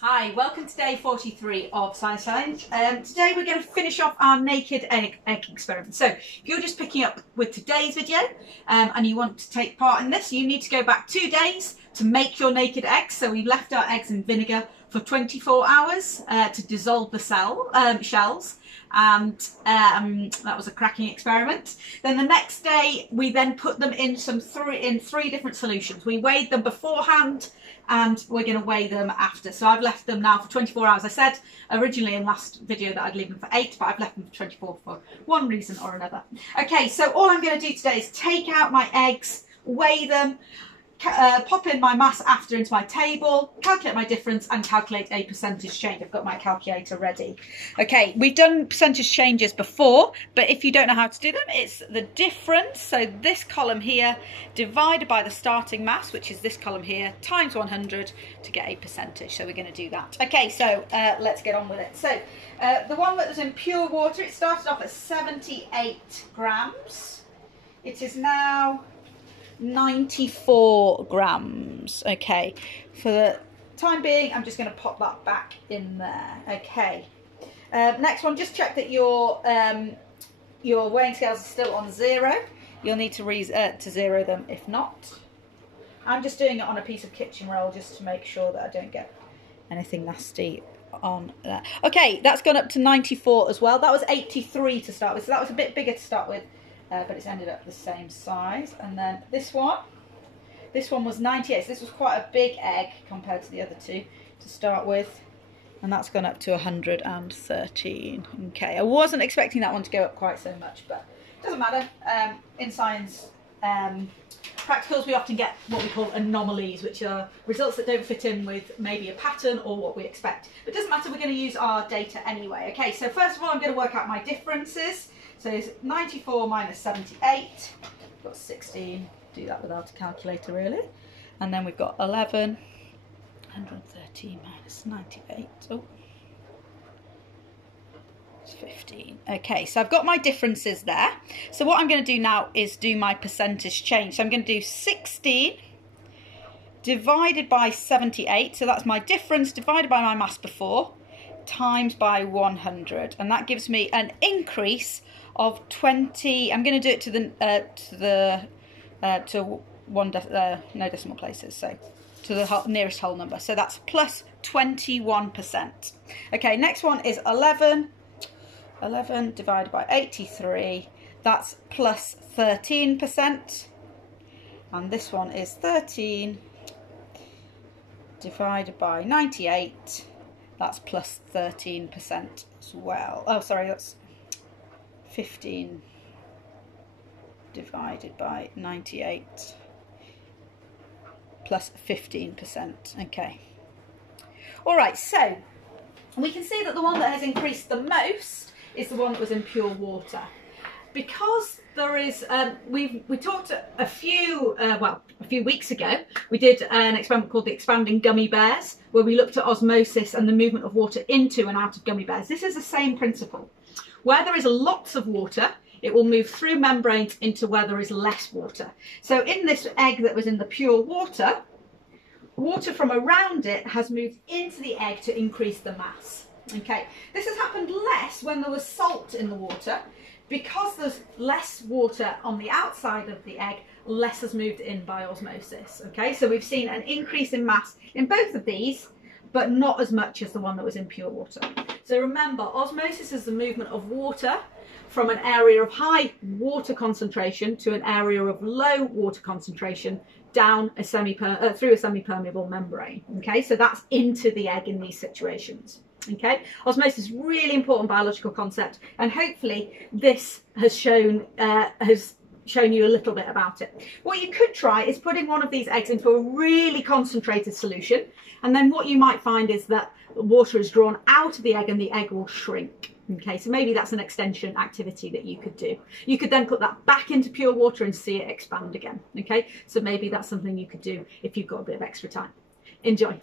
Hi, welcome to day 43 of Science Challenge. Today we're going to finish off our naked egg experiment. So if you're just picking up with today's video and you want to take part in this, you need to go back 2 days to make your naked eggs. So we left our eggs in vinegar for 24 hours to dissolve the shells, and that was a cracking experiment. Then the next day we then put them in three different solutions. We weighed them beforehand and we're going to weigh them after. So I've left them now for 24 hours. I said originally in last video that I'd leave them for 8, but I've left them for 24 for one reason or another. Okay, so all I'm going to do today is take out my eggs, weigh them, pop in my mass after into my table, calculate my difference and calculate a percentage change. I've got my calculator ready. Okay, we've done percentage changes before, but if you don't know how to do them, it's the difference. So this column here divided by the starting mass, which is this column here, times 100 to get a percentage. So we're going to do that. Okay, so let's get on with it. So the one that was in pure water, it started off at 78 grams. It is now 94 grams. Okay, for the time being I'm just going to pop that back in there. Okay, next one, just check that your weighing scales are still on 0. You'll need to zero them if not. I'm just doing it on a piece of kitchen roll just to make sure that I don't get anything nasty on there. Okay, that's gone up to 94 as well. That was 83 to start with, so that was a bit bigger to start with. But it's ended up the same size. And then this one was 98, so this was quite a big egg compared to the other two to start with, and that's gone up to 113. Okay, I wasn't expecting that one to go up quite so much, but it doesn't matter. In science practicals we often get what we call anomalies, which are results that don't fit in with maybe a pattern or what we expect, but it doesn't matter, we're going to use our data anyway. Okay, so first of all I'm going to work out my differences. So it's 94 minus 78, got 16, do that without a calculator really. And then we've got 11, 113 minus 98, oh, it's 15. Okay, so I've got my differences there. So what I'm going to do now is do my percentage change. So I'm going to do 16 divided by 78, so that's my difference divided by my mass before, times by 100, and that gives me an increase of 20. I'm going to do it to no decimal places, so to the nearest whole number. So that's plus 21%. Okay, next one is 11 divided by 83. That's plus 13. And this one is 13 divided by 98. That's plus 13% as well. Oh, sorry, that's 15 divided by 98 plus 15%. Okay. All right, so we can see that the one that has increased the most is the one that was in pure water. Because there is, we talked a few weeks ago, we did an experiment called the expanding gummy bears, where we looked at osmosis and the movement of water into and out of gummy bears. This is the same principle. Where there is lots of water, it will move through membranes into where there is less water. So in this egg that was in the pure water, water from around it has moved into the egg to increase the mass. Okay, this has happened less when there was salt in the water. Because there's less water on the outside of the egg, less has moved in by osmosis. Okay, so we've seen an increase in mass in both of these, but not as much as the one that was in pure water. So remember, osmosis is the movement of water from an area of high water concentration to an area of low water concentration down through a semi-permeable membrane. Okay, so that's into the egg in these situations. Okay, osmosis is a really important biological concept, and hopefully this has shown you a little bit about it. What you could try is putting one of these eggs into a really concentrated solution, and then what you might find is that water is drawn out of the egg and the egg will shrink. Okay, so maybe that's an extension activity that you could do. You could then put that back into pure water and see it expand again. Okay, so maybe that's something you could do if you've got a bit of extra time. Enjoy.